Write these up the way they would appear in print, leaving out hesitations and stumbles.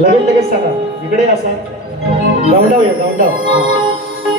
लगेच लगेच सांगा इकडे असा गावडाव या गावडाव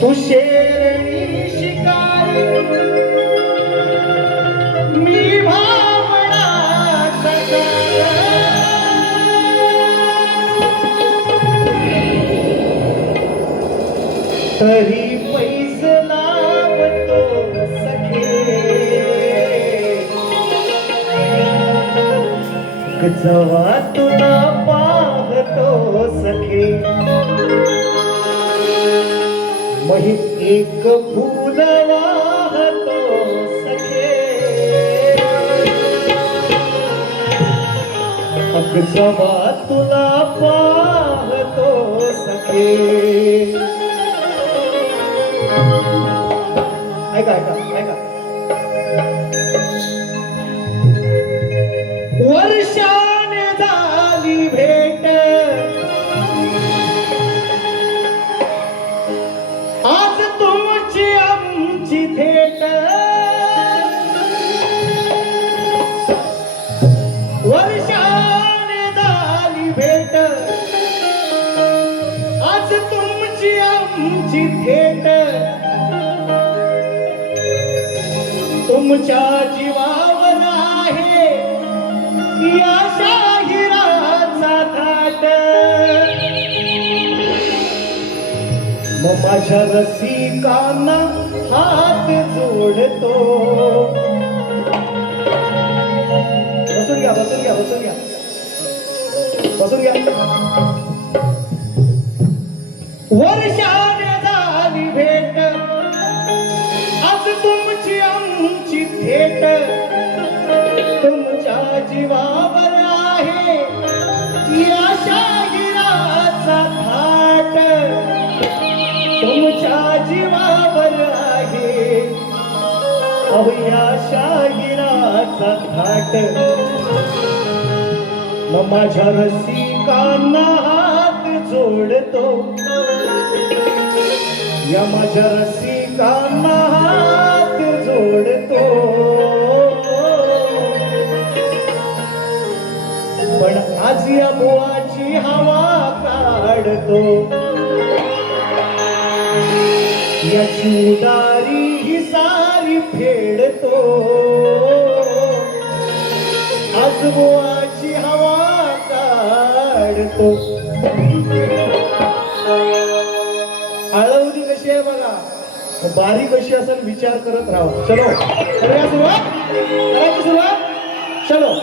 तू शेरणी शिकार मी भावना तरी पैस लावतो सखे जवा तुला पाहतो सखे मही एक फूल वाहतो सखे अग जवा तुला पाहतो सखे ऐका ऐका ऐका वर्षाने झाली भेट आज तुमची आमची थेट वर्षाने झाली भेट आज तुमची आमची थेट तुमच्या जीवावर आहे या शाहिराचा थाट मग माझ्या रसिकांना हात जोडतो बसून घ्या बसून घ्या बसून घ्या बसून घ्या वर्षाने झाली भेट आज तुमची आमची थेट तुमच्या जीवावर आहे या शाहिराचा थाट तुमच्या जीवावर आहे अवया शाहिराचा थाट मग माझ्या रसिकांना हात जोडतो या माझ्या रसिकांना हात जोडतो पण आज या बुवाची हवा काढतो याची उदारी ही सारी फेडतो आज बुवाची हवा काढतो आळवणी कशी आहे बघा बारी कशी असेल विचार करत राहू चलो करूया सुरुवात करायची सुरुवात चलो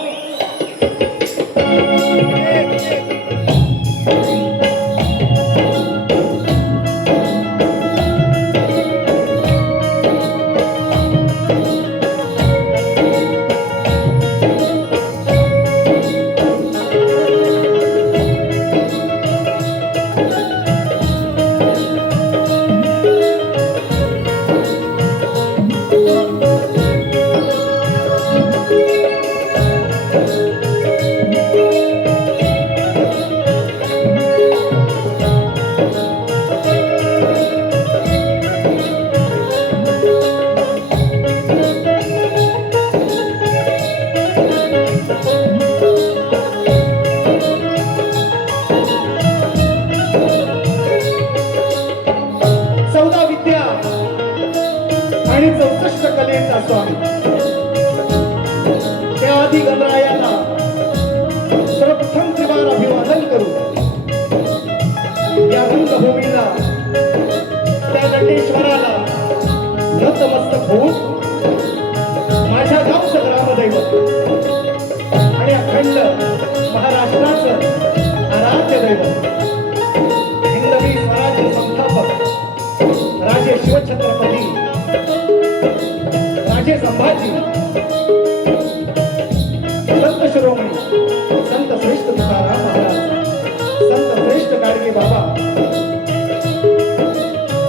आणि 64 कलेचा स्वामी त्या आधी गणरायाला सर्वप्रथम त्रिवार अभिवादन करू या रंगभूमीला त्या नटेश्वराला नतमस्तक होऊन माझ्या गावचं ग्रामदैवत आणि अखंड महाराष्ट्राचं आराध्य दैवत हिंदवी स्वराज्य असे संभाजी संत शिरोमणी संत श्रेष्ठ तुकाराम महाराज, संत श्रेष्ठ गाडगे बाबा,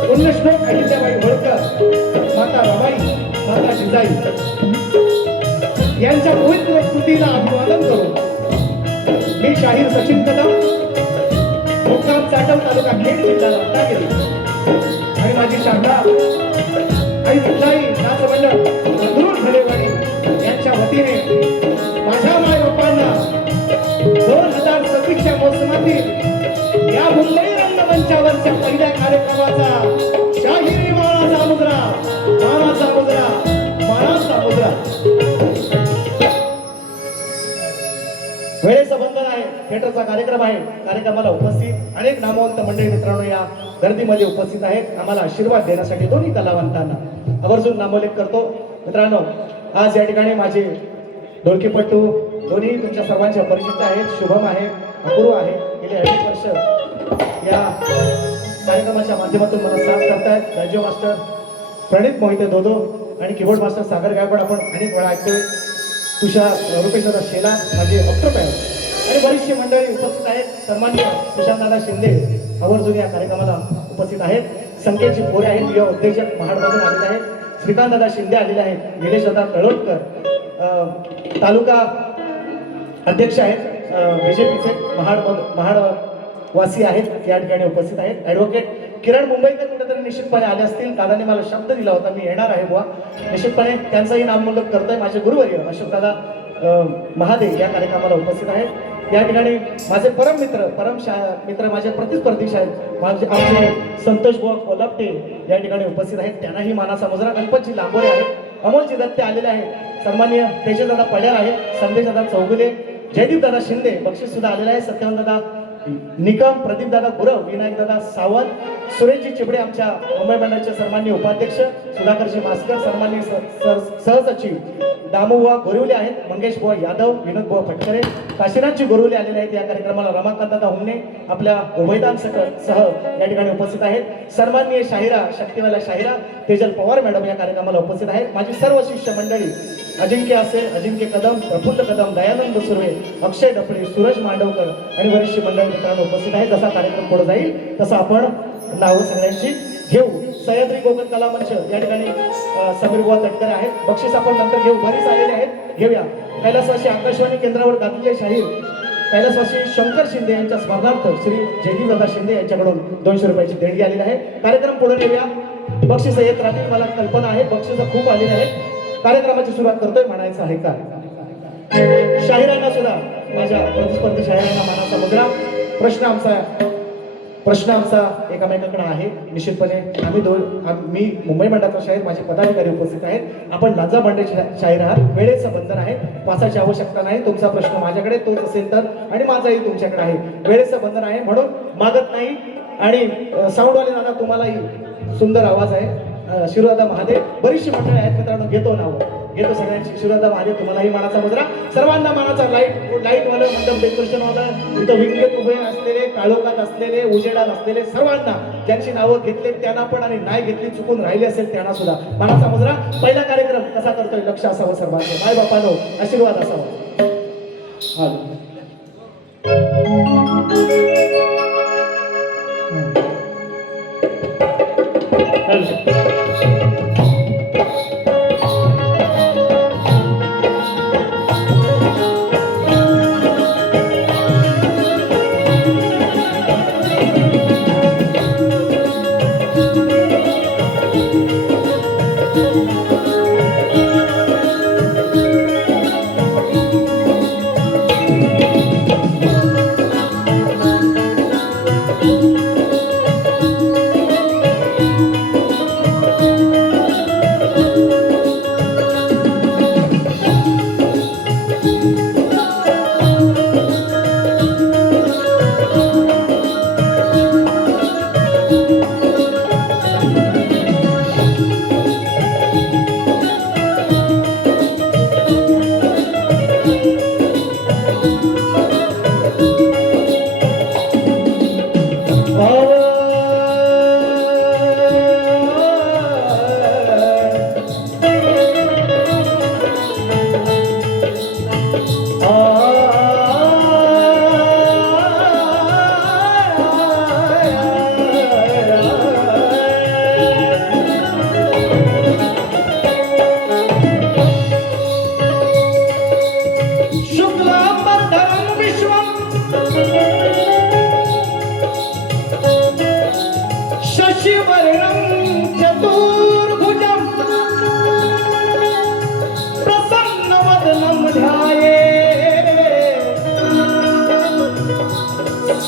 पुण्यश्लोक अहिल्याबाई होळकर, माता रमाई, माता जिजाई यांच्या पवित्र कृतीला अभिवादन करून मी शाहीर सचिन कदम, मुक्काम चाटव, तालुका खेड, जिल्हा रत्नागिरी आणि माझी शाखा आणि कुठलाही नाच मंडळ मधुर घडेवाडी यांच्या वतीने माझ्या माय बापांना 2026च्या मोसमातील या मुंबई रंगमंचावरच्या पहिल्या कार्यक्रमाचा शाहिरी मानाचा मुद्रा, मानाचा मुद्रा, मानाचा मुद्रा. वेळेचं बंधन आहे, थिएटरचा कार्यक्रम आहे. कार्यक्रमाला उपस्थित अनेक नामवंत मंडळी मित्रांनो या गर्दीमध्ये उपस्थित आहेत. आम्हाला आशीर्वाद देण्यासाठी दोन्ही कलावंतांना आवर्जून नामोल्लेख करतो. मित्रांनो, आज या ठिकाणी माझे ढोलकीपट्टू दोन्ही तुमच्या सर्वांच्या परिचित आहेत. शुभम आहे, अपूर्व आहे. गेले 28 वर्ष या कार्यक्रमाच्या माध्यमातून मला साथ करतायत. राज्य मास्टर प्रणित मोहिते दोदो आणि कीबोर्ड मास्टर सागर गायकवाड आपण अनेक वेळा ऐकतोय. तुषार रुपेशदा शेला माझे अप्रूप आहेत आणि बरीचशी मंडळी उपस्थित आहेत. सन्माननीय सुशांतदादा शिंदे आवर्जून या कार्यक्रमाला उपस्थित आहेत. संकेतजी भोरे आहेत, युवा उद्योजक महाडमधून आलेले आहेत. श्रीकांतदादा शिंदे आलेले आहेत. निलेशदादा तळोटकर तालुका अध्यक्ष आहेत, बीजेपीचे महाड वासी आहेत, या ठिकाणी उपस्थित आहेत. ॲडव्होकेट किरण मुंबईकर कुठेतरी निश्चितपणे आले असतील. दादाने मला शब्द दिला होता मी येणार आहे बुवा. निश्चितपणे त्यांचाही नामोल्लेख करतोय. माझे गुरुवर्य अशोकदादा महादेव या कार्यक्रमाला उपस्थित आहेत. या ठिकाणी माझे परम मित्र माझे प्रतिस्पर्धी आहेत माझे आमचे संतोष बुवा कोल्हापटे या ठिकाणी उपस्थित आहेत. त्यांनाही मानाचा मुजरा. गणपतजी लांबोरे आहेत, अमोलजी दत्ते आलेले आहेत. सन्माननीय तेजदादा पड्यार आहेत, संदेशदादा चौगुले, जयदीपदादा शिंदे बक्षीस सुद्धा आलेले आहे. सत्यवंतदादा निकम, प्रदीपदादा गुरव, विनायकदादा सावंत, सुरेशजी चिबडे आमच्या मुंबई मंडळाचे सन्माननीय उपाध्यक्ष, सुधाकरजी मास्कर, सन्माननीय सहसचिव दामोबुवा गोरिवले आहेत, मंगेश बुवा यादव, विनोद बुवा फटकरे, काशीनाथजी गोरिवले आलेले आहेत. या कार्यक्रमाला रमाकांतदादा हुमणे आपल्या उभयदांसह या ठिकाणी उपस्थित आहेत. सन्माननीय शाहिरा, शक्तिवाला शाहिरा तेजल पवार मॅडम या कार्यक्रमाला उपस्थित आहेत. माझी सर्व शिष्य मंडळी अजिंक्य असेल, अजिंक्य कदम, प्रफुल्ल कदम, दयानंद सुर्वे, अक्षय डपळे, सूरज मांडवकर आणि बरीचशी मंडळी मित्रांनो उपस्थित आहेत. जसा कार्यक्रम पुढे जाईल तसं आपण नावं सगळ्यांची घेऊ. सह्याद्री कोकण कला मंच या ठिकाणी समीर बुवा तटकरे आहेत. बक्षीस आपण नंतर घेऊ, बरीच आलेले आहेत, घेऊया. कैलासवासी आकाशवाणी केंद्रावर गाजलेले शाहीर कैलासवासी शंकर शिंदे यांच्या स्मरणार्थ श्री जयदीपदादा शिंदे यांच्याकडून 200 रुपयाची देणगी आलेली आहे. कार्यक्रम पुढे नेऊया. बक्षीस येत राहतील, मला कल्पना आहे. बक्षीस खूप आलेले आहेत. कार्यक्रमाची सुरुवात करतोय. म्हणायचं आहे का शाहिरांना सुद्धा, माझ्या प्रतिस्पर्धी शाहिरांना मानाचा मुद्रा. प्रश्न आमचा एकामेकांकडे आहे. निश्चितपणे मी मुंबई मंडळाचा शाहीर, माझे पदाधिकारी उपस्थित आहेत. आपण लांजा मंडळाचे शाहीर आहात. वेळेचं बंधन आहे, वाचायची आवश्यकता नाही. तुमचा प्रश्न माझ्याकडे तोच असेल तर, आणि माझाही तुमच्याकडे आहे. वेळेचं बंधन आहे म्हणून मागत नाही. आणि साऊंडवाले दादा तुम्हालाही सुंदर आवाज आहे. शिवदादा महादेव, बरीचशी मंडळी आहेत मित्रांनो. घेतो सगळ्यांची. शिवदादा महादेव तुम्हालाही मानाचा मुद्रा. सर्वांना मानाचा. लाईटवालं, मंडप डेकोरेशनवालं, इथं विंगेत उभे असलेले, काळोखात असलेले, उजेडात असलेले सर्वांना, ज्यांची नावं घेतले त्यांना पण आणि नाही घेतली, चुकून राहिली असेल त्यांना सुद्धा मानाचा मुद्रा. पहिला कार्यक्रम कसा करतोय लक्ष असावं सर्वांचं. माय बापानो आशीर्वाद असावा.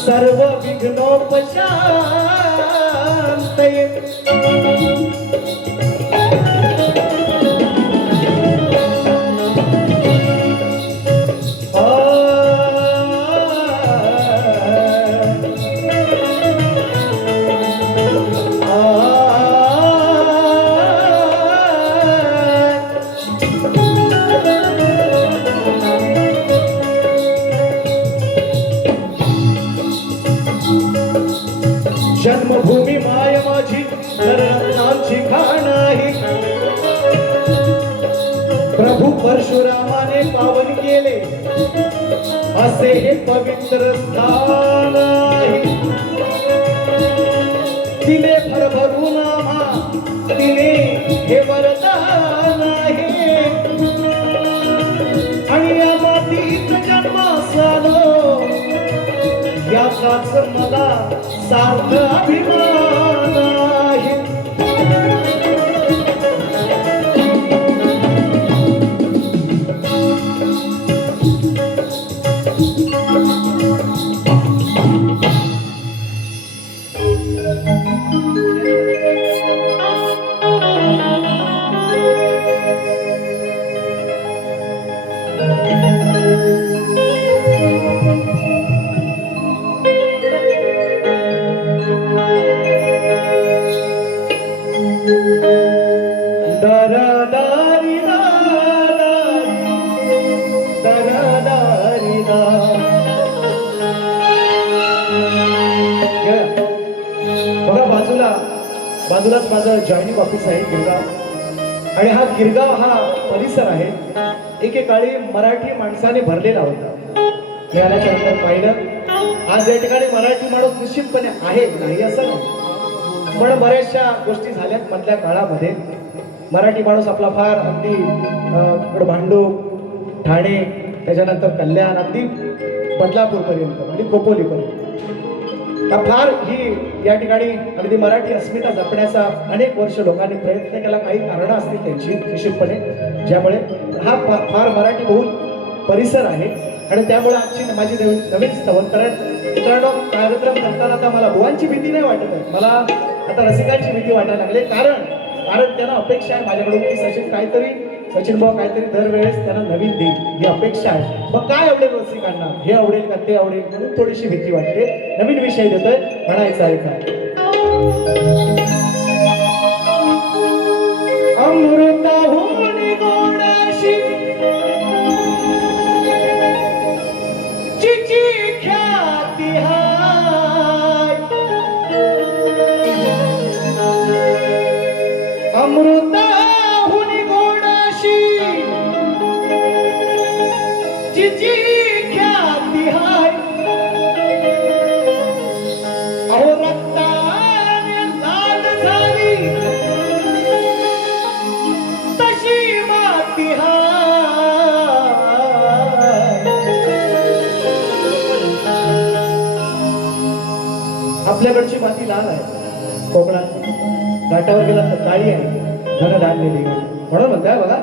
सर्व विघ्नोपशांतये जन्मभूमी माय माझी रत्नांची खाण आहे प्रभू परशुरामाने पावन केले असे हे पवित्र स्थान आहे तिने भरभरून आम्हा तिने हे वरदान आहे आणि या मातीत जन्मासालो याचाच मला सार्थ अभिमान आहे बघा बाजूलाच माझं जॉईनिंग ऑफिस आहे गिरगाव आणि हा गिरगाव हा परिसर आहे एकेकाळी मराठी माणसाने भरलेला होता मी आल्याच्या नंतर पाहिलं आज या ठिकाणी मराठी माणूस निश्चितपणे आहे नाही असं नाही पण बऱ्याचशा गोष्टी झाल्यात मधल्या काळामध्ये मराठी माणूस आपला फार अगदी भांडूप ठाणे त्याच्यानंतर कल्याण अगदी बदलापूरपर्यंत आणि खोपोलीपर्यंत फार ही या ठिकाणी अगदी मराठी अस्मिता जपण्याचा अनेक वर्ष लोकांनी प्रयत्न केला काही कारणं असतील त्यांची निश्चितपणे ज्यामुळे हा फार मराठी बहुल परिसर आहे आणि त्यामुळे आजची माझी नवीन स्तवंतरण मित्रांनो कार्यक्रम करताना आता मला बुवांची भीती नाही वाटत आहे मला आता रसिकांची भीती वाटायला लागली कारण त्यांना अपेक्षा आहे माझ्याकडून की सचिन भाऊ काहीतरी दरवेळेस त्यांना नवीन देईल ही अपेक्षा आहे मग काय आवडेल रसिकांना हे आवडेल का ते आवडेल म्हणून थोडीशी भीती वाटते नवीन विषय देतोय म्हणायचं आहे का अमृताहून गोडाशी चिची ख्याती हाय अमृताहून गोडाशी चिची ख्याती हाय अहो रक्ताने लाल झाली तशी माती हाय आपल्याकडची माती लाल आहे कोकणात घाटावर गेला तर काळी आहे धन धान्य म्हणून म्हणताय बघा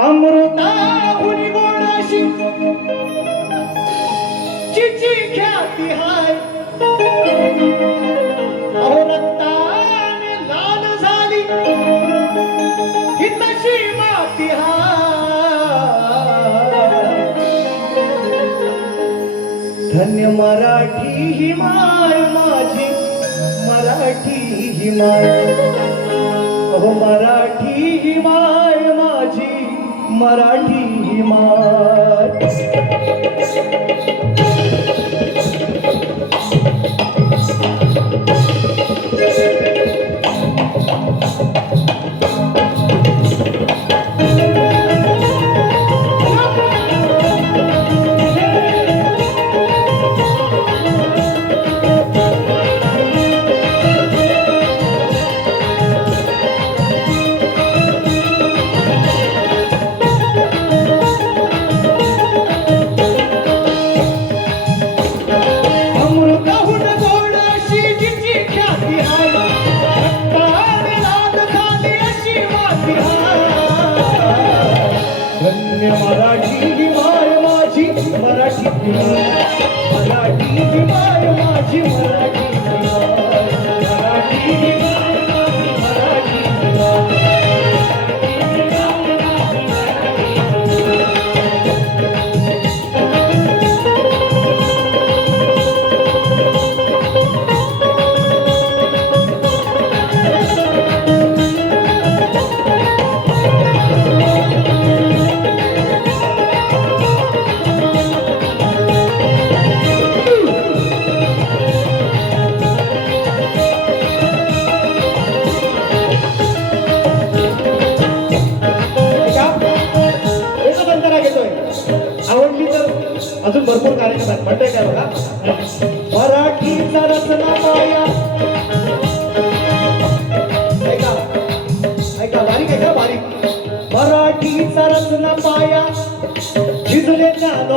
अमृताहून गोडाशी चिची ख्याती हाय अहो रक्ताने लाल झाली ही तशी माती हाय धन्य मराठी ही माय माझी मराठी ही माय अहो मराठी ही माय माझी मराठी ही माय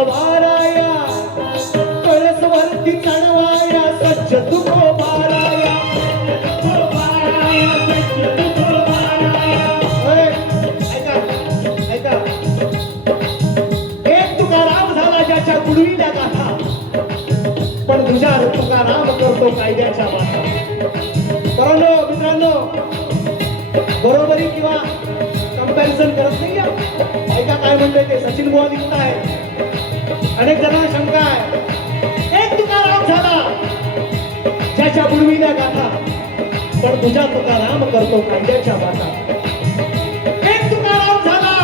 तुकोबाराया कळसवरती चढवाया सज्ज तुकोबाराया होय, ऐका एक तुकाराम झाला ज्याच्या गुडविल्या गाथा पण तुझ्या तुकाराम करतो कायद्याच्या वाटा. मित्रांनो बरोबरी किंवा कंपॅरिझन करत नाही. ऐका काय म्हणतोय ते सचिन बुवा लिखत आहे. अनेक जणांना शंका आहे एक तुकाराम झाला ज्याच्या बुडविल्या गाथा पण तुझ्या तुकाराम करतो कायद्याच्या वाटा. एक तुकाराम झाला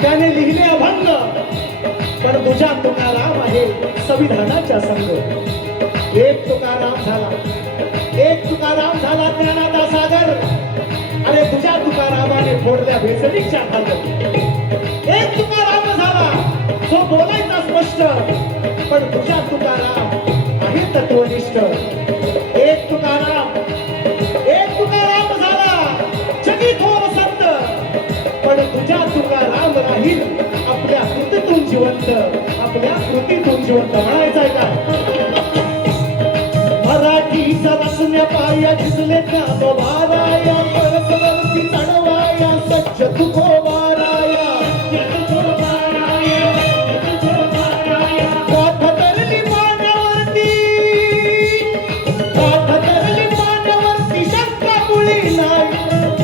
त्याने लिहिले अभंग पण तुझ्या तुकाराम आहे संविधानाच्या संघ. एक तुकाराम झाला ज्ञानाचा सागर अरे तुझ्या तुकारामाने फोडल्या भेसडीच्या खातर. एक तुकाराम झाला जो बोलायचा स्पष्ट पण तुझ्या तुकाराम आहे तत्वनिष्ठ. एक तुकाराम झाला जगी थोर संत पण तुझ्या तुकाराम राहील आपल्या कृतीतून जिवंत म्हणायचंय का. मराठीचा रचण्या पाया झिजले ज्ञानोबाराया कळसवरती चढवाया सज्ज तुकोबाराया गाथा धरली मान्यावरती शंका मुळी नाही.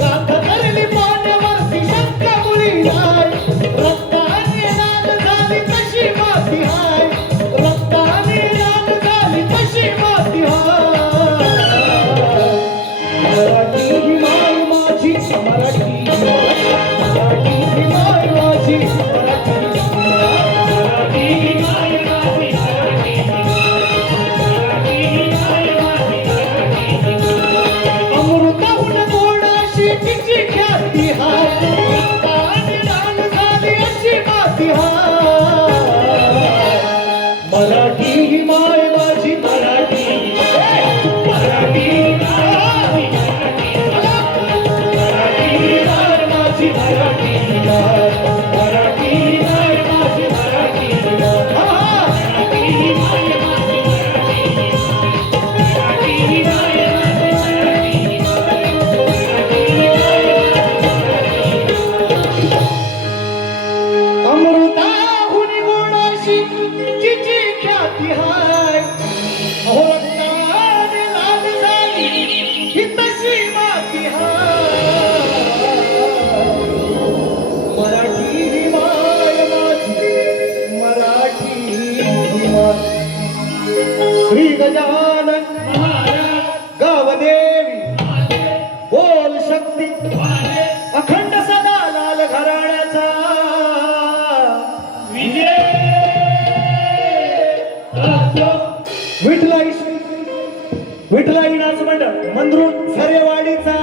गाथा धरली मान्यावरती शंका मुळी नाही. रक्ताने लाल झाली कशी माती हाय रक्ताने लाल झाली कशी माती हाय. मराठी ही माय माझी मराठी ही माय माझी मराठी अमृताहून गोडाशी तिची ख्याती हाय रक्ताने लाल झाली अशी माती हाय. मराठी ही माय माझी मराठी अमृताहून गोडाशी जिची ख्याती हाय अहो रक्ताने लाल झाली ही तशी माती हाय. मराठी ही माय माझी मराठी ही माय. श्री गजानन गावदेवी बोल शक्ती अखंड सदा लाल घराण्याचा विठलाई नाच मंडळ मंद्रुळ झरेवाडीचा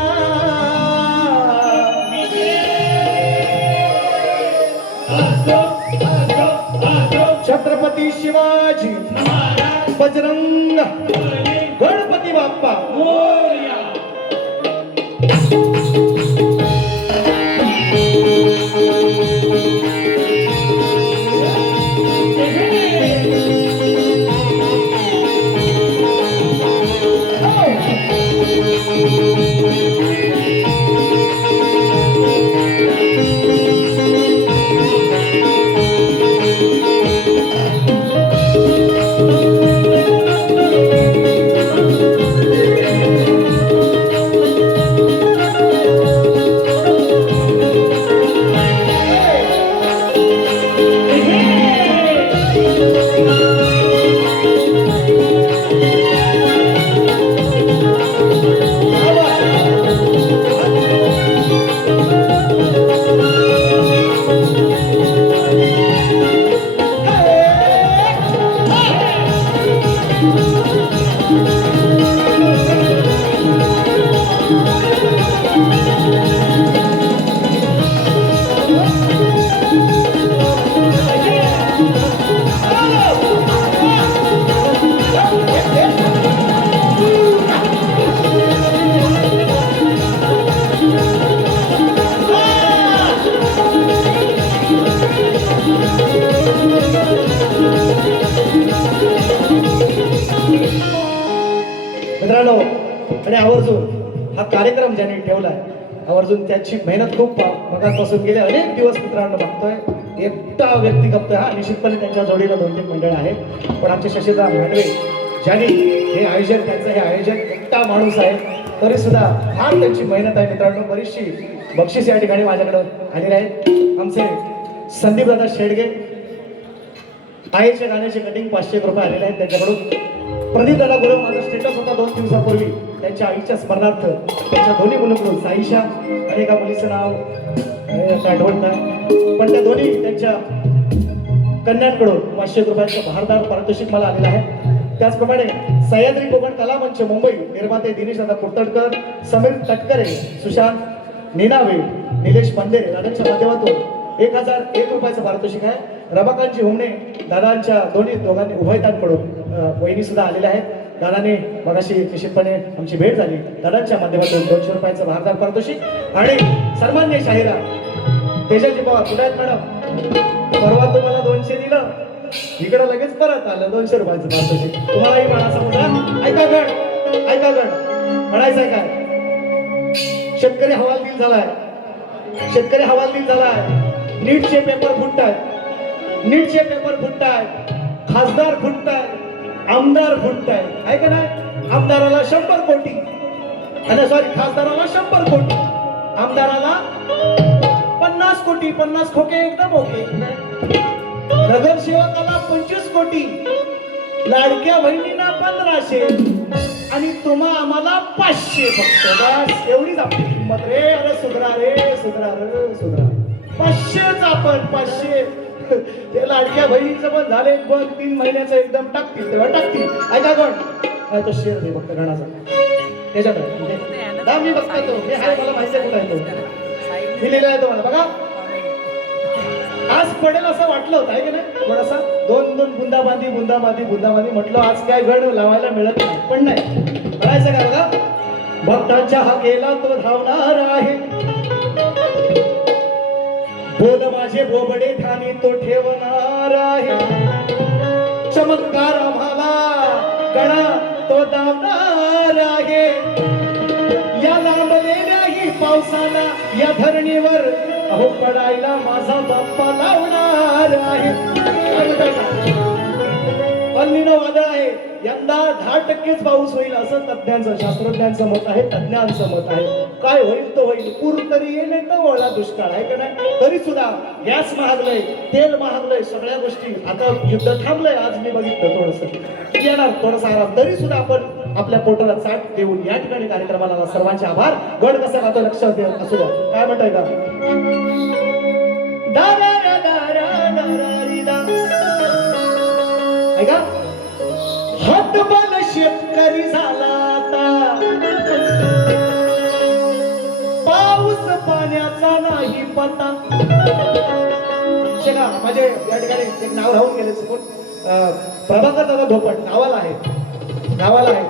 छत्रपती शिवाजी बजरंग गणपती बाप्पा मोरया. मित्रांनो आणि आवर्जून हा कार्यक्रम ज्यांनी ठेवलाय आवर्जून त्याची मेहनत खूप मगापासून गेले अनेक दिवस मित्रांनो बघतोय एकटा व्यक्ती बघतोय हा निश्चितपणे त्यांच्या जोडीला 2-3 मंडळ आहेत पण आमचे शशीदा मांडवे ज्यांनी हे आयोजन त्यांचं हे आयोजन एकटा माणूस आहे तरी सुद्धा फार त्यांची मेहनत आहे मित्रांनो बरीचशी बक्षीस या ठिकाणी माझ्याकडे आलेले आहेत आमचे संदीप दादा शेडगे आईच्या गाण्याचे कटिंग 500 रुपये आलेले आहेत त्यांच्याकडून प्रदीप दादा गुरु माझा स्टेटस होता 2 दिवसापूर्वी त्यांच्या आईच्या स्मरणार्थ त्यांच्या दोन्ही मुलांकडून साईशा आणि एका मुलीचं नाव आठवत नाही पण त्या दोन्ही त्यांच्या कन्यांकडून 500 रुपयाचं भारदार पारितोषिक मला आलेलं आहे त्याचप्रमाणे सह्याद्री कोकण कला मंच मुंबई निर्माते दिनेश दादा कुर्तडकर समीर तटकरे सुशांत निनावे निलेश पंधेरे दादांच्या माध्यमातून 1001 रुपयाचं पारितोषिक आहे रमाकांतजी हुमणे दादांच्या दोघांनी उभयतांकडून वहिनी सुद्धा आलेल्या आहेत दादाने मगाशी निश्चितपणे आमची भेट झाली दादांच्या माध्यमातून 200 रुपयाचं भारदार पारितोषिक आणि सर्वांनी शाहिरा तेजाजी पवार कुठे आहेत मॅडम परवा तुम्हाला 200 दिलं इकडं लगेच परत आलं 200 रुपयाचं पारितोषिक तुम्हालाही म्हणायचं मुद्दा ऐका गण म्हणायचंय काय शेतकरी हवालदिल झालाय नीटचे पेपर फुटताय खासदार फुटताय आमदार फुटताय आहे का नाही आमदाराला 100 कोटी आणि सॉरी खासदाराला 100 कोटी आमदाराला 50 कोटी 50 खोके एकदम ओके नगरसेवकाला 25 कोटी लाडक्या बहिणींना 1500 आणि तुम्हा आम्हाला 500 फक्त बस एवढीच आपली किंमत रे अरे सुधरा 500च आपण 500 ते लाडक्या बहिणीचं पण झाले 2-3 महिन्याचं एकदम टाकतील तेव्हा टाकतील ऐका कोण तो शेअर दे फक्त गणाचा त्याच्यात आहे मी बघतो तो हे आहे मला माहिती आहे कुठं आहे तो मी लिहिलं आहे तुम्हाला बघा आज पडेल असं वाटलं होतं आहे की नाही थोडासा 2 बुंदाबांदी म्हटलं आज काय गड लावायला मिळत नाही पण नाही करायचं काय बघा भक्तांच्या हाकेला तो धावणार आहे बोल माझे बोबडे ठाणे तो ठेवणार आहे चमत्कार आम्हाला गणा तो दावणार आहे या लांबलेल्या ही पावसाला या धरणीवर अहो पडायला माझा बाप्पा लावणार आहे अल्निनो वादळ आहे यंदा 10% पाऊस होईल असं तज्ञांचं शास्त्रज्ञांचं मत आहे तज्ञांचं मत आहे काय होईल तो होईल पूर तरी येईल तर ओला दुष्काळ आहे का नाही तरी सुद्धा गॅस महागलंय तेल महागलंय सगळ्या गोष्टी आता युद्ध थांबलंय आज मी बघितलं थोडंसं येणार थोडंसं आराम तरी सुद्धा आपण आपल्या पोटाला चाट देऊन या ठिकाणी कार्यक्रमाला सर्वांचे आभार गड कसा गातो लक्षात असू द्या काय म्हणताय का ऐका हतबल शेतकरी झाला आता पाऊस पाण्याचा नाही पता माझे या ठिकाणी एक नाव राहून गेले प्रभाकर दादा धोपट नावाला आहे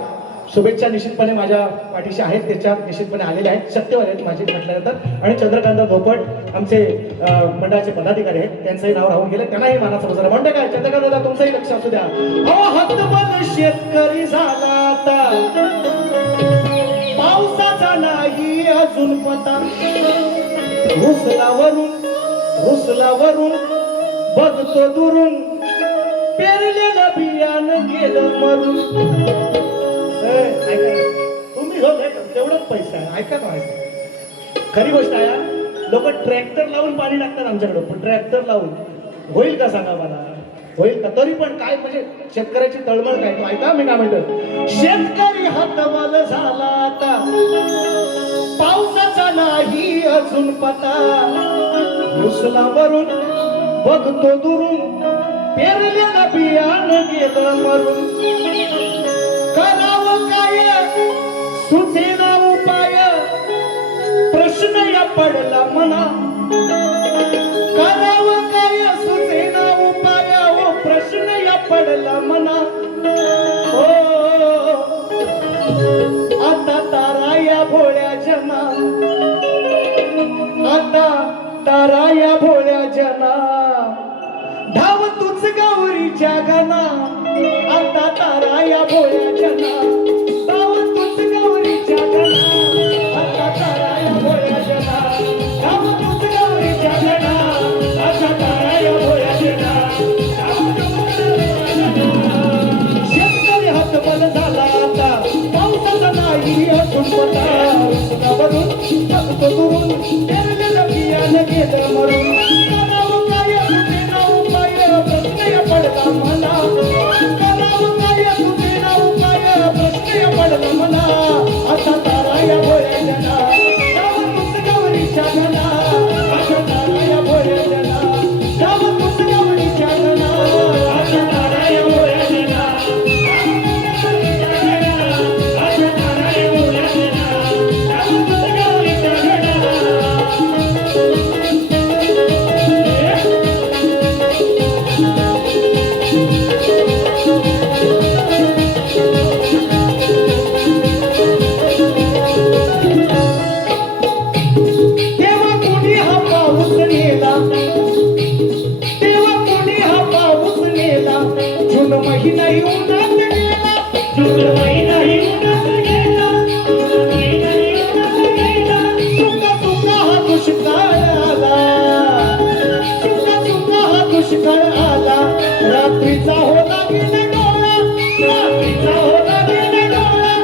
शुभेच्छा निश्चितपणे माझ्या पाठीशी आहेत त्याच्यात निश्चितपणे आलेले आहेत सत्यवर आहेत माझे म्हटल्यानंतर आणि चंद्रकांत धोपट आमचे मंडळाचे पदाधिकारी आहेत त्यांचंही नाव राहून गेलं त्यांनाही मानाचं बसलं म्हणते काय चंद्रकांत दादा तुमचंही लक्ष असू द्या हतबल शेतकरी झाला आता पावसाचा नाही अजून पता रुसलावरून बघतो दुरून पेरलेलं बियाणं गेलं मरून तुम्ही हो तेवढंच पैसा आहे ऐका ना खरी गोष्ट आहे लोक ट्रॅक्टर लावून पाणी टाकतात आमच्याकडे पण ट्रॅक्टर लावून होईल का सांगा मला होईल का तरी पण काय म्हणजे शेतकऱ्याची तळमळ काय तो ऐका मी काय म्हणतो शेतकरी हतबल झाला आता पावसाचा नाही अजून पता रुसलावरून बघतो दुरून पेरलेलं बियाणं गेलं मरून करावं काय सुचेना उपाय प्रश्न या पडला मना करावं काय सुचेना उपाय ओ प्रश्न या पडला मना हो आता तारा या भोळ्या जना आता तारा या भोळ्या जना धाव तुझ गौरीच्या गणा आता तारा या भोळ्या जना धाव सुनपता सुनावरून बघतो दुरून पेरलेलं बियाणं गेलं मरून करावं काय तुझे नाव काय प्रश्न पडला मला करावं काय तुझे नाव काय प्रश्न पडला मला आता तारा या भोळ्या जना गावात तुझ गौरीच्या गणा आता तारा या भोळ्या जना गावात तुझ गौरीच्या गणा आता तारा या भोळ्या जना रात्रीचा होला गेला डोळा रात्रीचा होला गेला डोळा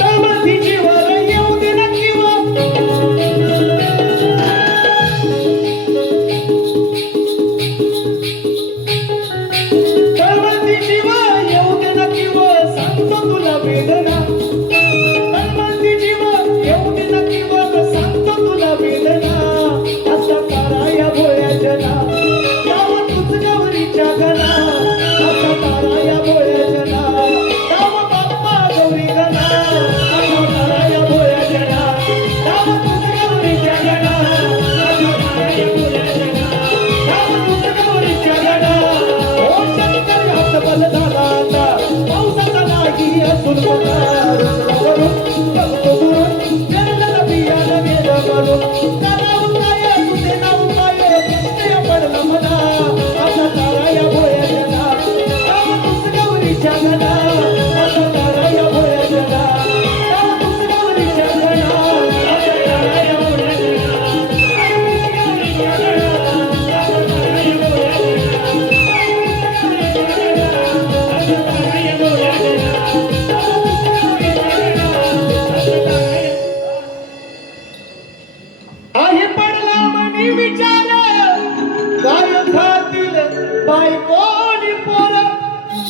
तळमळती जीवाला येऊ दे ना किंवा तळमळती जीवा येऊ दे ना किंवा सांगतो तुला वेदना तळमळती जीवा येऊ दे ना किंवा सांगतो तुला वेदना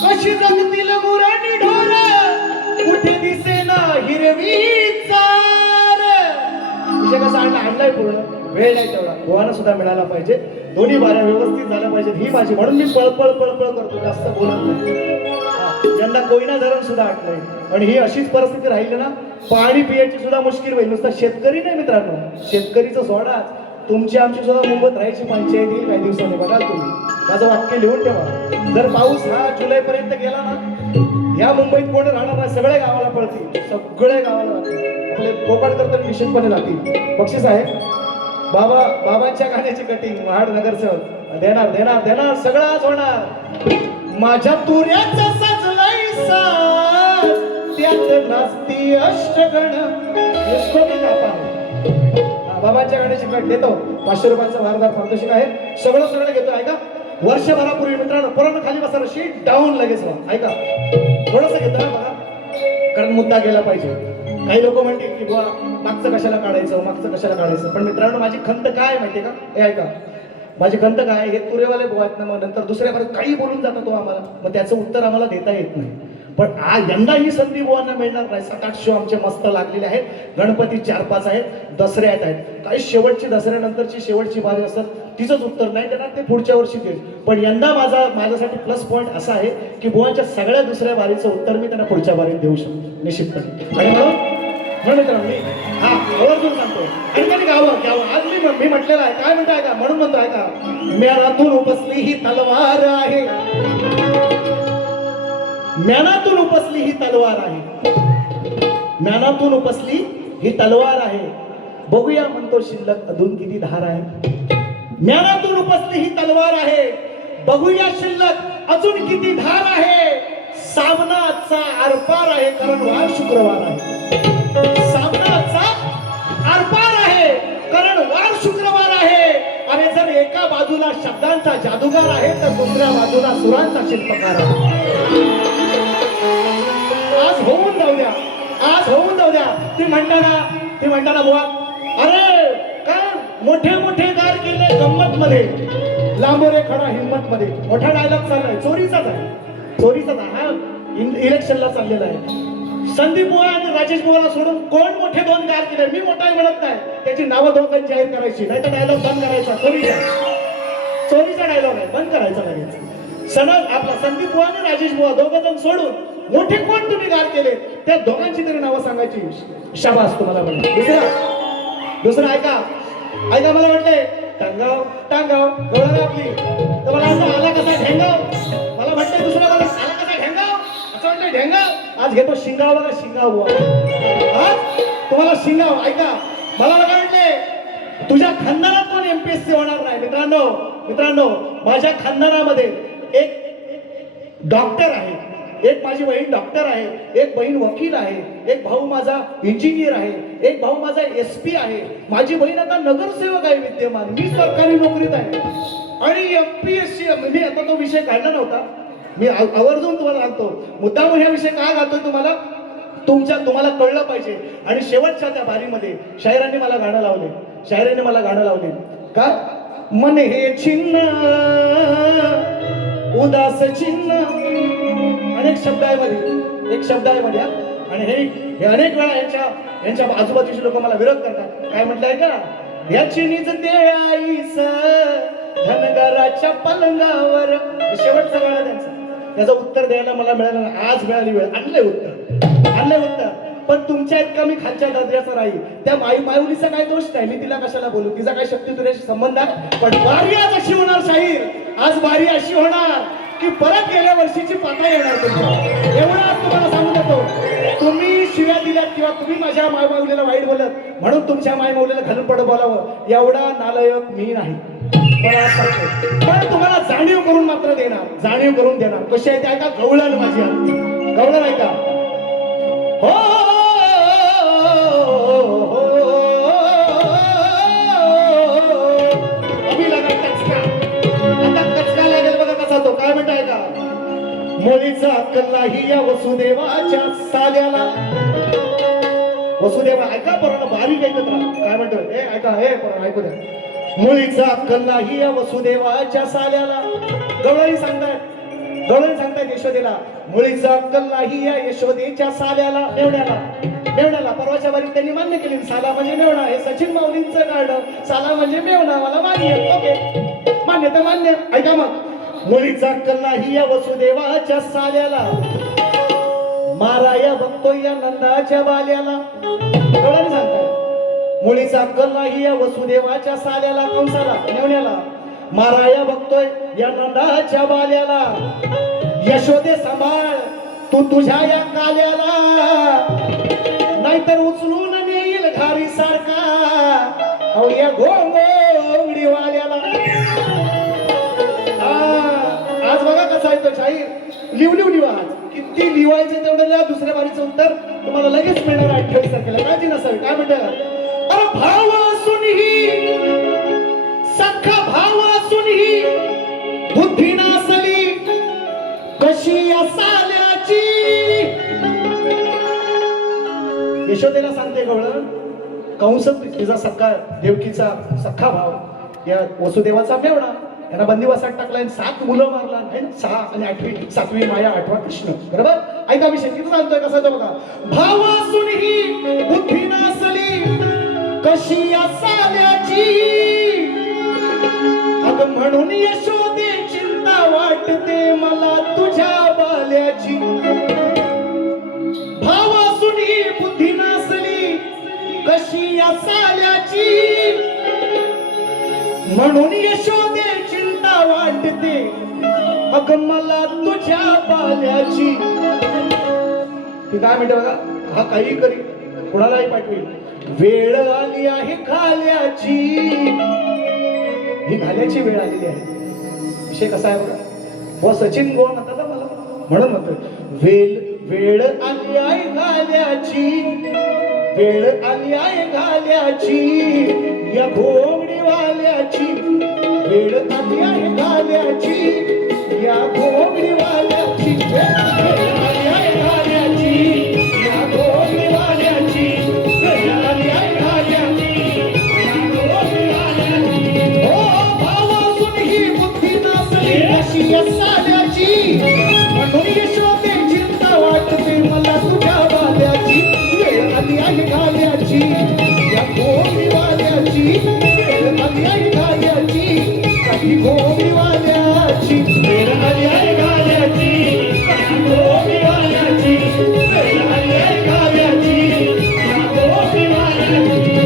कशी जगतील गुराणी ढोर कुठे दिसेना हिरवी चार विषय कसा आणलाय पूर्ण वेळ नाही तेवढा गोवाना सुद्धा मिळाला पाहिजे दोन्ही बाऱ्या व्यवस्थित झाल्या पाहिजेत ही माझी म्हणून मी पळपळ पळपळ करतो जास्त बोलत नाही ज्यांना कोयना धरण सुद्धा आटलंय आणि ही अशीच परिस्थिती राहिली ना पाणी पियाची सुद्धा मुश्किल होईल नुसता शेतकरी नाही मित्रांनो शेतकरीचं सोडा तुमची आमची सुद्धा मुंबईत राहायची पंचायत येईल काही दिवसांनी बघाल तुम्ही माझं वाक्य लिहून ठेवा जर पाऊस हा जुलै पर्यंत गेला ना या मुंबईत कोण राहणार नाही सगळ्या गावाला पळतील सगळ्या गावाला राहतील आपले कोकणकर तर निश्चितपणे राहतील बक्षीस आहे बाबांच्या गाण्याची कटिंग महाड नगरचं देणार देणार देणार सगळं आज होणार माझ्या तुऱ्याचा सजलाय साज त्यात नाचती अष्टगण बाबांच्या गाण्याची कट देतो 500 रुपयांचा वारदार पारितोषिक आहे सगळं घेतो ऐका वर्षभरापूर्वी मित्रांनो पूर्ण खाली बसा शीट डाऊन लगेच व्हा ऐका थोडंसं घेतो बघा कारण मुद्दा गेला पाहिजे काही लोक म्हणतील की बुवा मागचं कशाला काढायचं पण मित्रांनो माझी खंत काय माहितीये का हे ऐका माझी खंत काय हे तुरेवाले बुवा आहेत ना मग नंतर दुसऱ्या बाजू काही बोलून जातो तो आम्हाला मग त्याचं उत्तर आम्हाला देता येत नाही पण यंदा ही संधी बुवांना मिळणार नाही 7-8 शो आमचे मस्त लागलेले आहेत गणपती 4-5 आहेत दसऱ्यात आहेत काही शेवटची दसऱ्यानंतरची शेवटची बारी असतात तिचंच उत्तर नाही देणार ते पुढच्या वर्षी देईल पण यंदा माझ्यासाठी प्लस पॉईंट असा आहे की बुवांच्या सगळ्या दुसऱ्या बारीचं उत्तर मी त्यांना पुढच्या बारीत देऊ शकतो निश्चितपणे आणि म्हणून मित्रांनो मी आवर्जून सांगतो आणि त्यांनी घ्यावं आज मी म्हटलेलं आहे काय म्हणताय का म्हणून म्हणतोय का म्यानातून उपसली ही तलवार आहे म्यानातून उपसली ही तलवार आहे म्यानातून उपसली ही तलवार आहे बघूया म्हणतो शिल्लक अजून किती धार आहे म्यानातून उपसली ही तलवार आहे बघूया शिल्लक अजून किती धार आहे सामनाचा आरपार आहे कारण वार शुक्रवार आहे सामनाचा आरपार आहे कारण वार शुक्रवार आहे आणि जर एका बाजू बाजूला शब्दांचा जादूगार आहे तर दुसऱ्या बाजूला सुरांचा शिल्पकार आहे. आज होऊन जाऊ द्या, आज होऊन जाऊ द्या. ती म्हणताना बुवा, अरे काय मोठे मोठे गार केले गंमत मध्ये, लांबोरे खडा हिंमत मध्ये. मोठा डायलॉग चाललाय, चोरीचाच आहे हा. इलेक्शनला चाललेला आहे. संदीप बुवा आणि राजेश बुवाला सोडून कोण मोठे दोन गार केले? मी मोठा आहे म्हणत नाही, त्याची नावं दोघं जाहीर करायची, नाही तर डायलॉग बंद करायचा. चोरीचा डायलॉग आहे, बंद करायचा लगेच. आपला संदीप बुवा आणि राजेश बुवा दोघं जण सोडून मोठे कोण तुम्ही गार केले त्या दोघांची तरी नावं सांगायची. शाबास तुम्हाला म्हणलं. दुसरं ऐका मला म्हटलंय टांगाव गवळण आपली, तर मला असं आला कसा ढेंगाव. मला म्हटलंय दुसरा आला कसा ढेंगाव, असं म्हटलंय ढेंगाव. आज घेतो शिंगाव बघा, शिंगाव बुवा. आज तुम्हाला शिंगाव. ऐका मला बघा म्हटले तुझ्या खानदानात कोण एमपीएससी होणार नाही. मित्रांनो माझ्या खानदानामध्ये एक डॉक्टर आहे, एक माझी बहीण डॉक्टर आहे, एक बहीण वकील आहे, एक भाऊ माझा इंजिनियर आहे, एक भाऊ माझा SP आहे, माझी बहीण आता नगरसेवक आहे विद्यमान, मी सरकारी नोकरीत आहे. आणि एमपीएससी म्हणजे आता तो विषय काढला नव्हता, मी आवर्जून तुम्हाला सांगतो. मुद्दाम ह्या विषय काय घालतोय तुम्हाला कळलं पाहिजे. आणि शेवटच्या त्या बारीमध्ये शायरांनी मला गाणं लावले. काय मन हे छिन्न उदास चिन्ह, अनेक शब्द आहे मध्ये, एक शब्द आहे मध्ये. आणि हे अनेक वेळा यांच्या आजूबाजूचे लोक मला विरोध करतात. काय म्हटलंय का, याची निज ते आईस धनगराच्या पलंगावर. शेवटचं गाणं त्यांचं, त्याचं उत्तर द्यायला मला मिळालं. आज मिळाली वेळ, आणलंय उत्तर. पण तुमच्या इतका मी खालच्या दर्जाचा राहील. त्या माऊलीचा काय दोष नाही, मी तिला कशाला बोलू, तिचा काय शक्ती तुझ्याशी संबंध आहे. पण बारी आज अशी होणार शाहीर, आज बारी अशी होणार की परत गेल्या वर्षीची पाता येणार तुमच्या. एवढं आज तुम्हाला सांगू देतो. तुम्ही शिव्या दिल्यात किंवा तुम्ही माझ्या माऊलीला वाईट बोलत म्हणून तुमच्या माऊलीला घालून पड बोलावं, एवढा नालायक मी नाही. पण तुम्हाला जाणीव करून मात्र देणार. कशी आहे ते ऐका. गवळण माझी गवळण ऐका. हो कचका लागेल बघा कसा तो. काय म्हणताय का, मुलीचा अक्कल नाही या वसुदेवाच्या साल्याला. वसुदेवा ऐका पोरांनो, बारीक ऐकत राहा. काय म्हणतोय ऐका, पोरांनो ऐकू द्या. मुलीचा अक्कल नाही या वसुदेवाच्या साल्याला. गवळणी सांगतायत यशोदेला, मुलीचा अक्कल नाही या यशोदेच्या साल्याला. मेवण्याला परवाच्या बारीत त्यांनी मान्य केली, साला म्हणजे मेवणा. हे सचिन माऊलींचं काढलं, साला म्हणजे मेवणा. मला मान्य, ओके, मान्य. ऐका मग, मुलीचा अक्कल नाही या वसुदेवाच्या साल्याला, माराया बघतोय या नंदाच्या बाल्याला. गवळणी सांगताय, मुलीचा अक्कल नाही या वसुदेवाच्या साल्याला, कंसाला मेवण्याला, माराया बघतोय या नंदाच्या बाल्याला. यशोदे सांभाळ तू तुझ्या या काल्याला, नाहीतर उचलून नेईल घारी सारखा अहो या घोंगडी वाल्याला. आज बघा कसा आहे तो शाहीर. लिहू आज किती लिवायचं तेवढं लिहा. दुसऱ्या बारीचं उत्तर तुम्हाला लगेच मिळणार 28 तारखेला. काळजी नसावी. काय म्हणतात, अरे भाव असूनही सख्खा भाव असूनही बुद्धी नसली कशी असाल्याची. यशोदेला सांगते गवळण, कंस तिचा सख्खा देवकीचा सख्खा भाव या वसुदेवाचा मेवणा, यांना बंदिवासात टाकलाय, 7 मुलं मारला आहे ना. 6 आणि 8वी 7वी माया 8वा कृष्ण. बरोबर. ऐका विषय तिथं सांगतोय कसा तो बघा. भाव असूनही बुद्धी नसली कशी असाल्याची, अग म्हणून यशोदे चिंता वाटते मला तुझ्या बाल्याची. भाव असूनही बुद्धी नसली कशी असाल्याची, म्हणून यशोदे चिंता वाटते अग मला तुझ्या बाल्याची. ती काय म्हणते बघा, हा काही करी कुणालाही पाठवेल. वेळ आली आहे घाल्याची, ही घाल्याची वेळ आलेली आहे. विषय कसा आहे बघा. व सचिन गोळ म्हणतात मला, म्हणून म्हणतोय वेळ आली आहे घाल्याची, वेळ आली आहे घाल्याची या घोंगडी वाल्याची. वेळ आली आहे गाण्याची या घोंगडीवाल्याची वेळ आली आहे गाण्याची या घोंगडीवाल्याची वेळ आली आहे गाण्याची या घोंगडीवाल्याची हो भावातून ही बुद्धी नसली अशी या साध्याची म्हणून यशोदे चिंता वाटते मला तुझ्या वाल्याची वेळ आली आहे गाण्याची या घोंगडीवाल्याची वेळ आली आहे गाण्याची काही घोंगडीवाल्याची वेळ आली आहे गाण्याची काही घोंगडीवाल्याची वेळ आली आहे गाण्याची या घोंगडीवाल्याची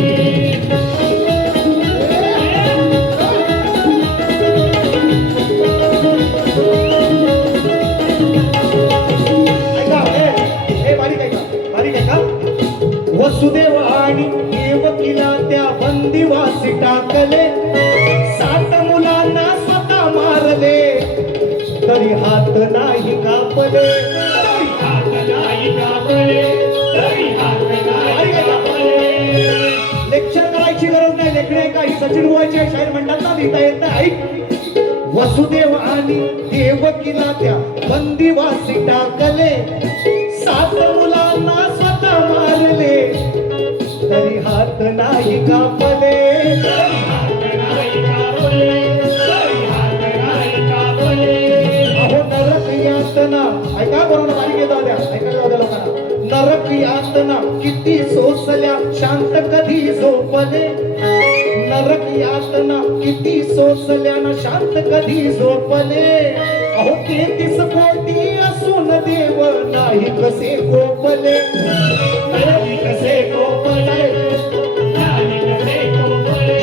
वसुदेव आणि देवकीला त्या बंदिवासी टाकले 7 मुलांना स्वतः मारले तरी हात नाही कापले तरी हात नाही कापले तरी हात नाही कापले लेक्चर करायची गरज नाही लेखणे काही सचिन बुवाचे शाहीर म्हणतात ना लिहिता येत नाही ऐक वसुदेव आणि देवकीला त्या बंदिवासी टाकले 7 मुलांना स्वतः मारले तरी हात नाही कापले तरी हात नाही कापले तरी हात नाही कापले अहो नरक यातना ऐका बरोबर बारीक येतो द्या ऐकायला जाऊ द्या लोकांना नरक यातना किती सोसल्या शांत कधी झोपले नरक यातना किती सोसल्या ना शांत कधी झोपले अहो 33 कोटी असून देव नाही कसे कोपले नाही कसे कोपले नाही कसे कोपले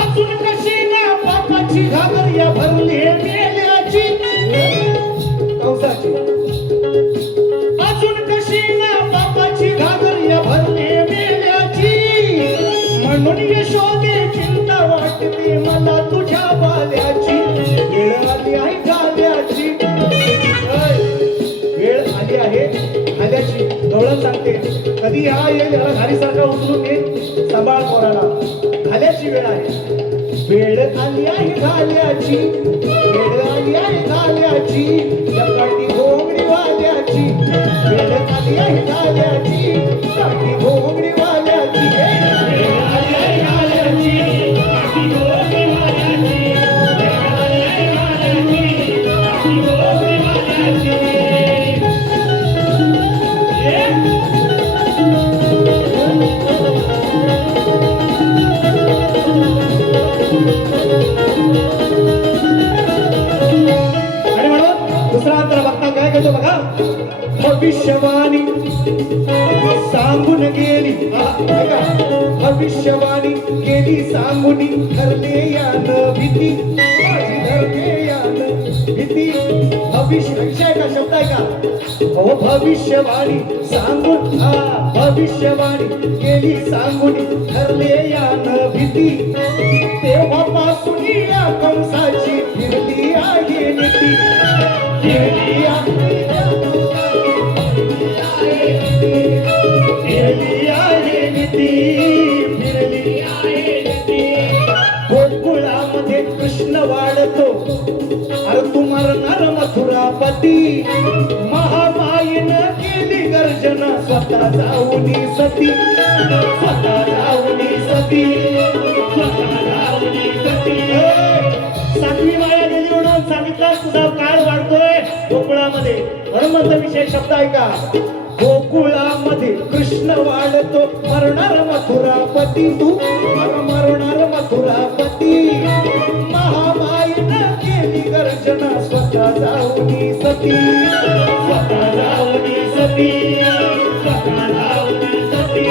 अजून कशी ना पापाची घागरिया भरली मेल्याची कंसाची अजून कशी ना पापाची घागरिया भरली मेल्याची म्हणून यशोदे चिंता वाटते मला तुझ्या बाल्याची वेळ आली आहे गाल्याची वेळ आली आहे गाल्याची डोळं सांगते कधी हा येईल याला घारीसारखा उचलून घे सांभाळ पोराला घाल्याची वेळ आहे वेळ आली आहे घाल्याची वेळ आली आहे घाल्याची या काठी घोंगडी वाल्याची वेळ आली आहे घाल्याची काठी घोंगडी वाल्याची वेळ आली आहे घाल्याची काठी घोंगडी वाल्याची वेळ आली आहे घाल्याची काठी घोंगडी वाल्याची आणि म्हणून दुसरा अंतर बघता काय करतो बघा भविष्यवाणी सांगून गेली ऐका भविष्यवाणी गेली सांगून धरले यान भीती माझी धरले यान भीती भविष्य का शब्द आहे का हो भविष्यवाणी सांगून भविष्यवाणी गेली सांगून धरले यान भीती तेव्हापासून या कंसाची फिरली आहे नीती फिरली आहे गोकुळामध्ये कृष्ण वाढतो अरे तू मरणार मथुरापती महामायेनं केली गर्जना स्वतः जाऊनी सती स्वतः जाऊनी सती स्वतः जाऊनी सती 7वी वाया गेली म्हणून सांगितलं तुझा काळ वाढतोय गोकुळामध्ये म्हणून म्हणतो विषय शब्द ऐका गोकुळामध्ये कृष्ण वाढतो मरणार मथुरापती तू मरणार मथुरापती महामायेनं केली गर्जना स्वतः जाऊनी सती स्वतः जाऊनी सती स्वतः जाऊनी सती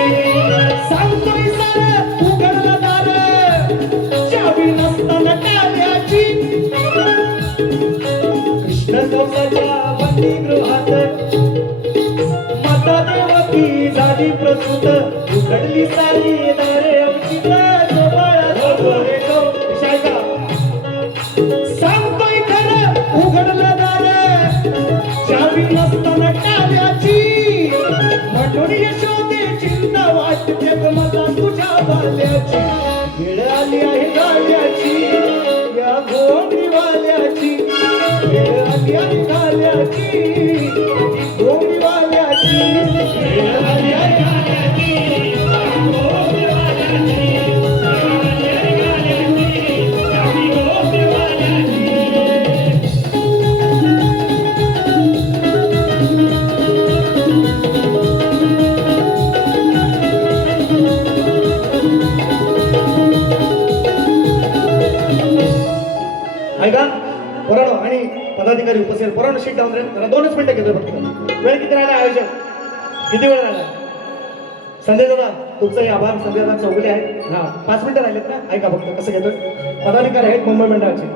सांगतोय सारं उघडलं दार चावी नसताना टाळ्याची कृष्ण कंसाच्या बंदीगृहात देवकी झाली प्रसूत उघडली सारी दारे अवचित सांगतोय खरं उघडलं दार चावी नसताना टाळ्याची म्हणून यशोदे चिंता वाटते मला तुझ्या बाल्याची वेळ आली आहे गाल्याची ऐका पोरानो आणि पदाधिकारी उपस्थित पोरानो शीट डाऊन रे जरा 2च मिनिटं घेतोय फक्त वेळ किती राहिला आयोजन किती वेळ राहिला संजय दादा तुमचाही आभार संजय दादा चौगुले आहेत हा 5 मिनिटं राहिलेत ना ऐका फक्त कसं घेतोय पदाधिकारी आहेत मुंबई मंडळाचे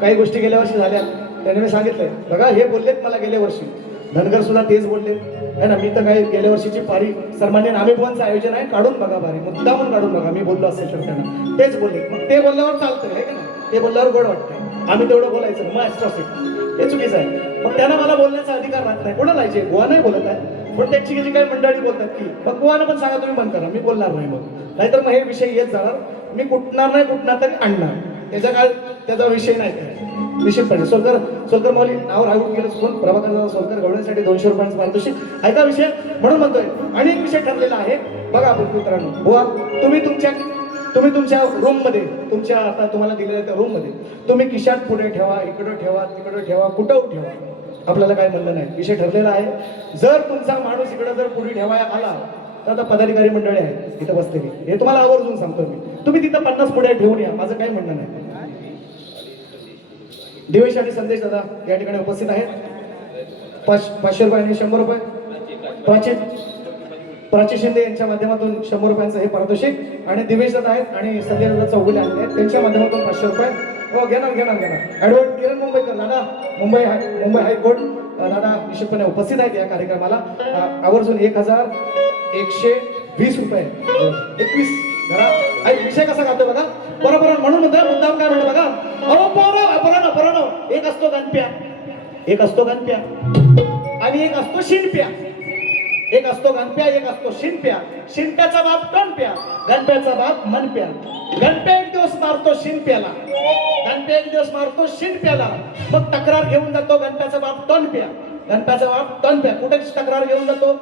काही गोष्टी गेल्या वर्षी झाल्या त्याने मी सांगितलंय बघा हे बोललेत मला गेल्या वर्षी धनगर सुद्धा तेच बोलले है ना मी तर काय गेल्या वर्षीची पारी सन्मान्य नामे भुवनचं आयोजन आहे काढून बघा पारी मुद्दामून काढून बघा मी बोललो असेल तर त्यांना तेच बोलले मग ते बोलल्यावर चालतंय है का नाही ते बोलल्यावर गोड वाटतंय आम्ही तेवढं बोलायचं मग ऍस्ट्रॉसिटी हे चुकीचं आहे मग त्यांना मला बोलण्याचा अधिकार राहत नाही कोणाला यायचे गोवा नाही बोलत आहे पण त्यांची जी काही मंडळी बोलतात की मग गोवानं पण सांगा तुम्ही बंद करा मी बोलणार नाही मग नाहीतर मग हे विषय येत जाणार मी कुठणार नाही कुठणार तरी आणणार त्याचा विषय नाही काय निश्चितपणे सोलकर माऊली नाव राहून गेलं चुकून प्रभाकर सोलकर गवण्यासाठी 200 रुपयांचं पारितोषिक ऐका विषय म्हणून म्हणतोय आणि एक विषय ठरलेला आहे बघा मित्रांनो बुवा तुम्ही तुमच्या रूम मध्ये तुमच्या आता तुम्हाला दिलेल्या त्या रूम मध्ये तुम्ही खिशात पुढे ठेवा इकडं ठेवा तिकडं ठेवा कुठं ठेवा आपल्याला काय म्हणलं नाही विषय ठरलेला आहे जर तुमचा माणूस इकडं जर पुढे ठेवाय आला तर आता पदाधिकारी मंडळी आहेत इथं बसलेली हे तुम्हाला आवर्जून सांगतो मी तुम्ही तिथं 50 पुढे ठेवून या माझं काही म्हणणं नाही दिवेश आणि संदेश दादा या ठिकाणी उपस्थित आहेत 500 रुपये आणि 100 रुपये प्राची शिंदे यांच्या माध्यमातून 100 रुपयांचं हे पारितोषिक आणि दिवेश दादा आहेत आणि संजय दादा चौगुले आलेले आहेत त्यांच्या माध्यमातून 500 रुपये हो घेणार ऍडव्होकेट किरण मुंबईकर दादा मुंबई हायकोर्ट दादा निश्चितपणे उपस्थित आहेत या कार्यक्रमाला आवर्जून 1120 रुपये 21 घरा विषय कसा गातो बघा बरोबर म्हणून म्हणतोय मुद्दाम काय म्हणतो बघा अहो पोरानो एक असतो गणप्या आणि एक असतो शिंप्या एक असतो गणप्या एक असतो शिंप्या शिंप्याचा बाप टोनप्या गणप्याचा बाप मनप्या गणप्या एक दिवस मारतो शिंप्याला मग तक्रार घेऊन जातो गणप्याचा बाप टोनप्या कुठे तक्रार घेऊन जातो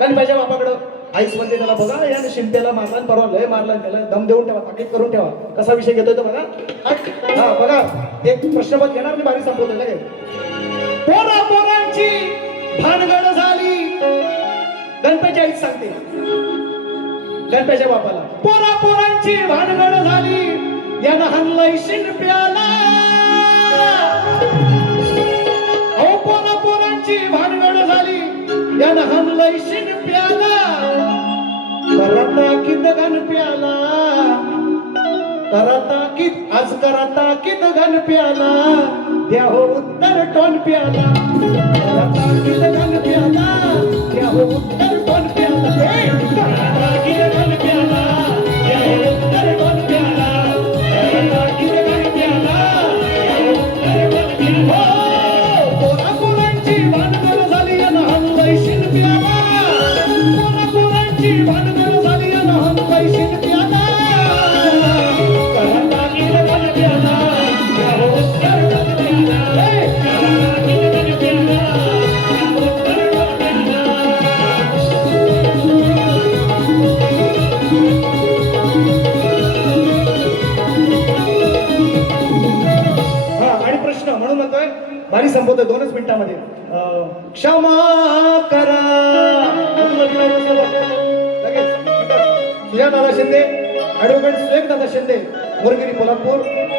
गणप्याच्या बापाकडं आईस म्हणते त्याला बघा याने शिंप्याला मारला परवा लय मारला त्याला दम देऊन ठेवा ताकीद करून ठेवा कसा विषय घेतोय तो बघा हा बघा एक प्रश्नपत्र घेणार मी भारी संपवतोय लगेच पोरांची भानगड झाली गणपतीची आईच सांगते गणपतीच्या बापाला पोरांची भानगड झाली यानं हाणलंय शिंप्याला अहो पोरांची भानगड झाली यानं हाणलंय शिंप्याला करता कित गणप्याला आज करता कित गणप्याला द्या हो उत्तर टोनप्याला करता कित गणप्याला द्या हो उत्तर टोनप्याला करता कित गणप्याला द्या हो उत्तर टोनप्याला करता कित गणप्याला द्या हो उत्तर टोनप्याला पोरांची भानगड झाली यानं हाणलंय शिंप्याला पोरांची भानगड झाली यानं हाणलंय शिंप्याला करता कित गणप्याला द्या हो उत्तर टोनप्याला करता कित गणप्याला द्या हो उत्तर टोनप्याला आणि प्रश्न म्हणून म्हणतोय भारी संपवतोय 2च मिनिटांमध्ये क्षमा करा लगेच सुजातादादा शिंदे ऍडव्होकेट सुरेखदादा शिंदे मोरगिरी कोल्हापूर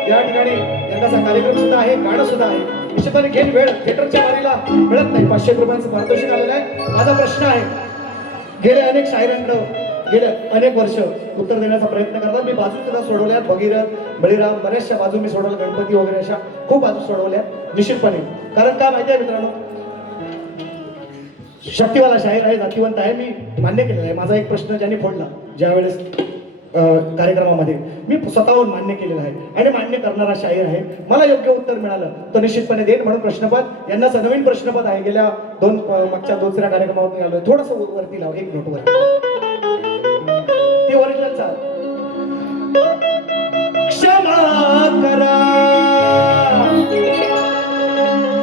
या ठिकाणी यंदाचा कार्यक्रम सुद्धा आहे गाणं सुद्धा आहे निश्चितपणे घेऊन वेळ थिएटरच्या वारीला मिळत नाही 500 रुपयांचं पारितोषिक आलेलं आहे माझा प्रश्न आहे गेले अनेक शाहिरांकडे गेले अनेक वर्ष उत्तर देण्याचा प्रयत्न करतात मी बाजू सुद्धा सोडवल्यात भगीरथ बळीराम बऱ्याचशा बाजू मी सोडवल्या गणपती वगैरे अशा खूप बाजू सोडवल्या निश्चितपणे कारण काय माहिती आहे मित्रांनो शक्तिवाला शाहीर आहे जातीवंत आहे मी मान्य केलेला आहे माझा एक प्रश्न ज्यांनी फोडला ज्या वेळेस कार्यक्रमामध्ये मी स्वतःहून मान्य केलेलं आहे आणि मान्य करणारा शाहीर आहे मला योग्य उत्तर मिळालं तर निश्चितपणे देईन म्हणून प्रश्नपद यांनाच नवीन प्रश्नपद आहे गेल्या मागच्या 2-3 कार्यक्रमावर आलोय थोडस वरती लाव एक नोट वर ते ओरिजिनल चाल क्षमा करा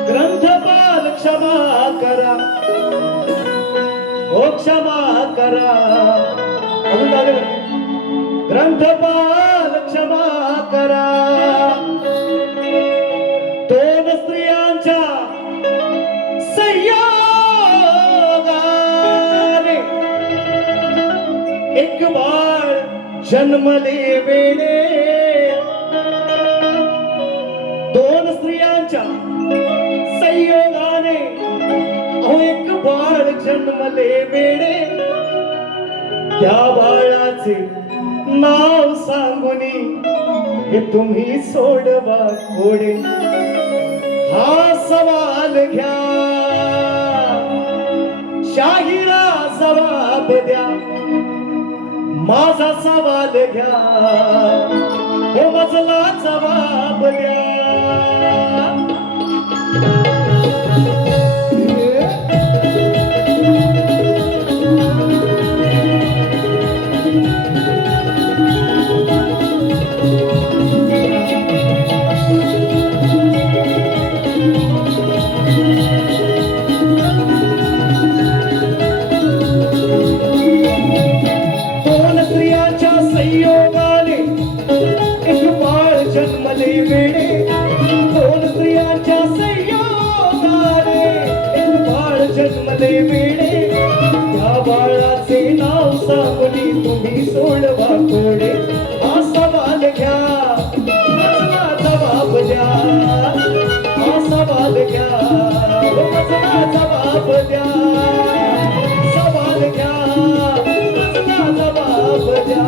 ग्रंथपाल क्षमा करा, ओ क्षमा करा. अजून काय म्हणते? ग्रंथपाल क्षमा करा. दोन स्त्रियांच्या संयोगाने एक बाळ जन्मले वेळे. दोन स्त्रियांच्या संयोगाने एक बाळ जन्मले वेळे. त्या बाळाचे नाव सांगुनी हे तुम्ही सोडवा कोडे. हा सवाल घ्या, शाहिरा जबाब द्या. माझा सवाल घ्या, हो मजला जबाब द्या. जन्मले वेळे. दोन स्त्रियांच्या संयोगाने एक बाळ जन्मले वेळे. त्या बाळाचे नाव सांगुनी तुम्ही सोडवा कोडे. हा सवाल घ्या, मजला जबाब द्या. हा सवाल घ्या, मजला जबाब द्या. सवाल घ्या, मजला जबाब द्या.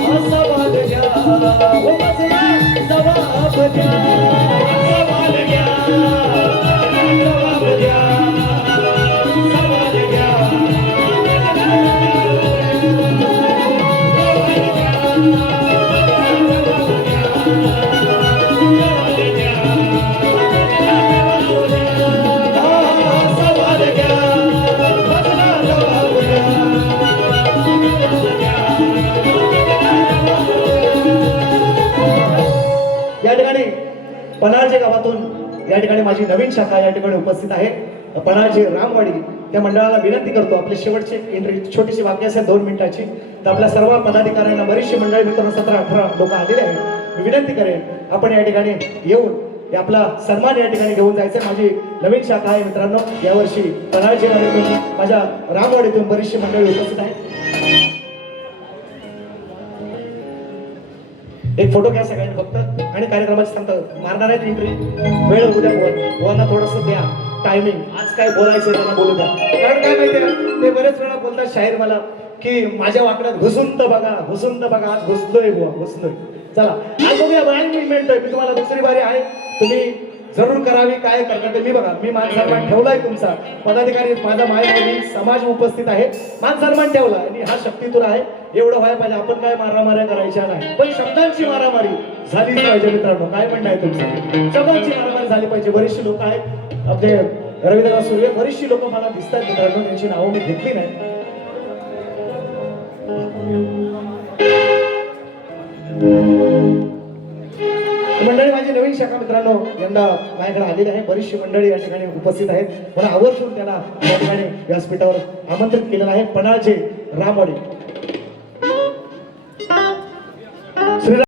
हा सवाल घ्या, मजला जबाब द्या. सवाल घ्या, जबाब द्या. सवाल घ्या, सवाल घ्या, मजला जबाब द्या. या ठिकाणी पन्हाळजे गावातून या ठिकाणी माझी नवीन शाखा या ठिकाणी उपस्थित आहे. पन्हाळजे रामवाडी त्या मंडळाला विनंती करतो, आपले शेवटचे एंट्री छोटीशी वाक्य असेल 2 मिनिटाची. तर आपल्या सर्व पदाधिकाऱ्यांना बरीचशी मंडळी मित्रांनो 17-18 लोक आलेले आहेत. मी विनंती करेन आपण या ठिकाणी येऊन आपला सन्मान या ठिकाणी घेऊन जायचं. माझी नवीन शाखा आहे मित्रांनो. यावर्षी पन्हाळजे गावातून माझ्या रामवाडीतून बरीचशी मंडळी उपस्थित आहेत. एक फोटो घ्या सगळ्यांनी फक्त आणि कार्यक्रमाची सांगता मारणार आहेत एंट्री. वेळ उद्या बोलांना थोडस द्या टायमिंग. आज काय बोलायचं त्यांना बोलू द्या. कारण काय माहितीये ते बरेच वेळा बोलतात शाहीर मला की माझ्या वाकड्यात घुसून तर बघा, घुसून तर बघा. आज घुसलोय बुवा, घुसलोय. चला आज बघूया बाहेर मी मिळतोय. मी तुम्हाला दुसरी बारी आहे, तुम्ही जरूर करावी. काय करता ते मी बघा. मी मान सन्मान ठेवलाय तुमचा. पदाधिकारी माझा मायबहिणी समाज उपस्थित आहे. मान सन्मान ठेवला आणि हा शक्तीतून आहे. एवढं व्हायला पाहिजे. आपण काय मारामाऱ्या करायच्या नाही, पण शब्दांची मारामारी झालीच पाहिजे मित्रांनो. काय म्हणणं आहे तुमचं? शब्दांची मारामारी झाली पाहिजे. बरीचशी लोक आहेत आपले रविदास सूर्य, बरीचशी लोक मला दिसतात मित्रांनो. त्यांची नावं मी घेतली नाही. मंडळी माझी नवीन शाखा मित्रांनो यंदा माझ्याकडे आलेली आहे. बरीचशी मंडळी या ठिकाणी उपस्थित आहेत. मला आवर्जून त्याला या ठिकाणी व्यासपीठावर आमंत्रित केलेलं आहे. पन्हाळजे रामवाडी